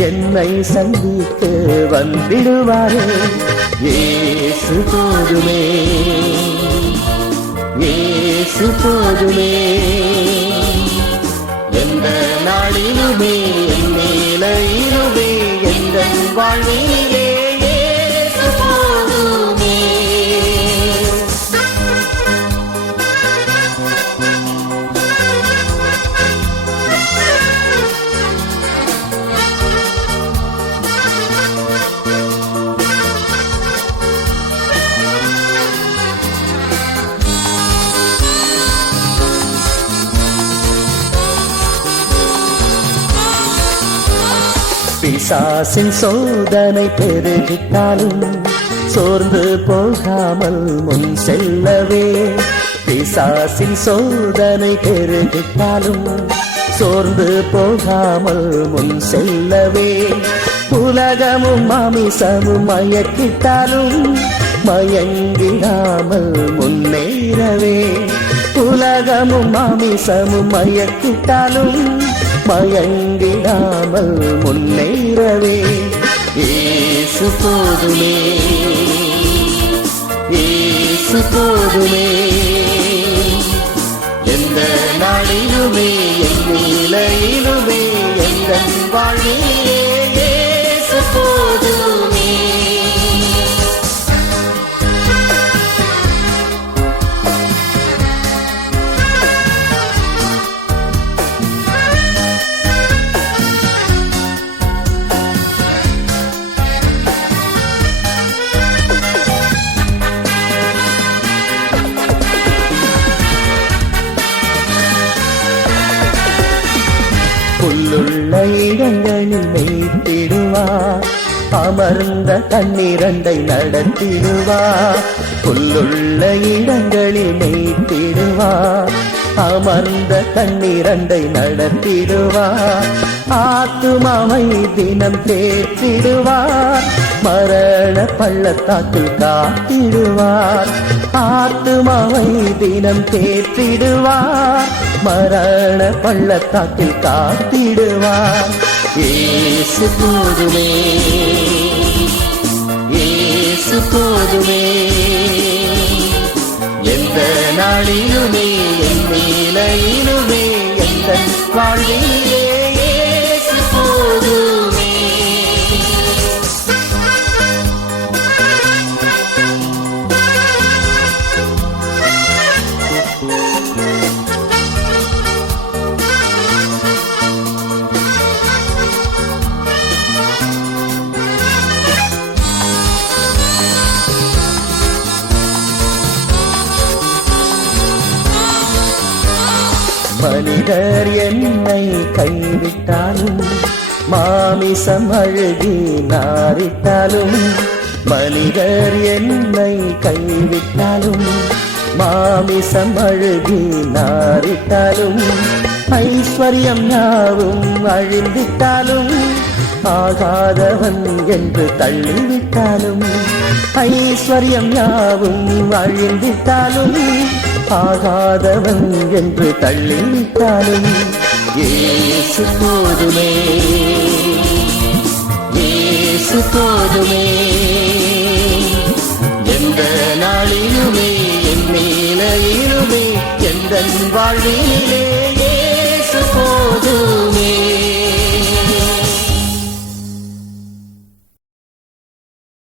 என்னை சந்திக்க வந்திடுவாரே. ஏசு போதுமே. ஏசு போதுமே. எந்த நாளிலுமே என் நிலையிலுமே எந்த வாழ்விலே பிசாசின் சோதனை பெருகிட்டாலும் சோர்ந்து போகாமல் முன் செல்லவே. பிசாசின் சோதனை பெருகிட்டாலும் சோர்ந்து போகாமல் முன் செல்லவே. உலகமும் மாமிசமும் மயக்கிட்டாலும் மயங்கிடாமல் முன்னேறவே. உலகமும் மாமிசமும் மயக்கிட்டாலும் மயங்கிடாமல் முன்னேறவே. ஏசு போதுமே. ஏசு போதுமே. எந்த நாளிலுமே என் நிலையிலுமே எந்த வாழ்விலே அமர்ந்த தண்ணீரண்டை நடத்திடுவா. புல்லுள்ள இடங்களில் மேய்த்திடுவார் அமர்ந்த தண்ணீரண்டை நடத்திடுவா. ஆத்துமாவை தினம் தேற்றிடுவார் மரண பள்ளத்தாக்கில் காத்திடுவார் ஆத்துமாவை தினம் தேற்றிடுவார் மரண பள்ளத்தாக்கில் காத்திடுவார் ஏசு போதுமே. எந்த மனிதர் என்னை கைவிட்டாலும் மாமிசம் அழுகி நாரிட்டாலும் மனிதர் என்னை கைவிட்டாலும் மாமிசம் அழுகி நாரிட்டாலும் ஐஸ்வர்யம் யாவும் அழிந்திட்டாலும் ஆகாதவன் என்று தள்ளிவிட்டாலும் ஐஸ்வர்யம் யாவும் அழிந்திட்டாலும் ஆகாதவன் என்று தள்ளிவிட்டாலும் ஏசு போதுமே. ஏசு போதுமே. எந்த நாளிலுமே என் நிலையிலுமே எந்த வாழ்விலே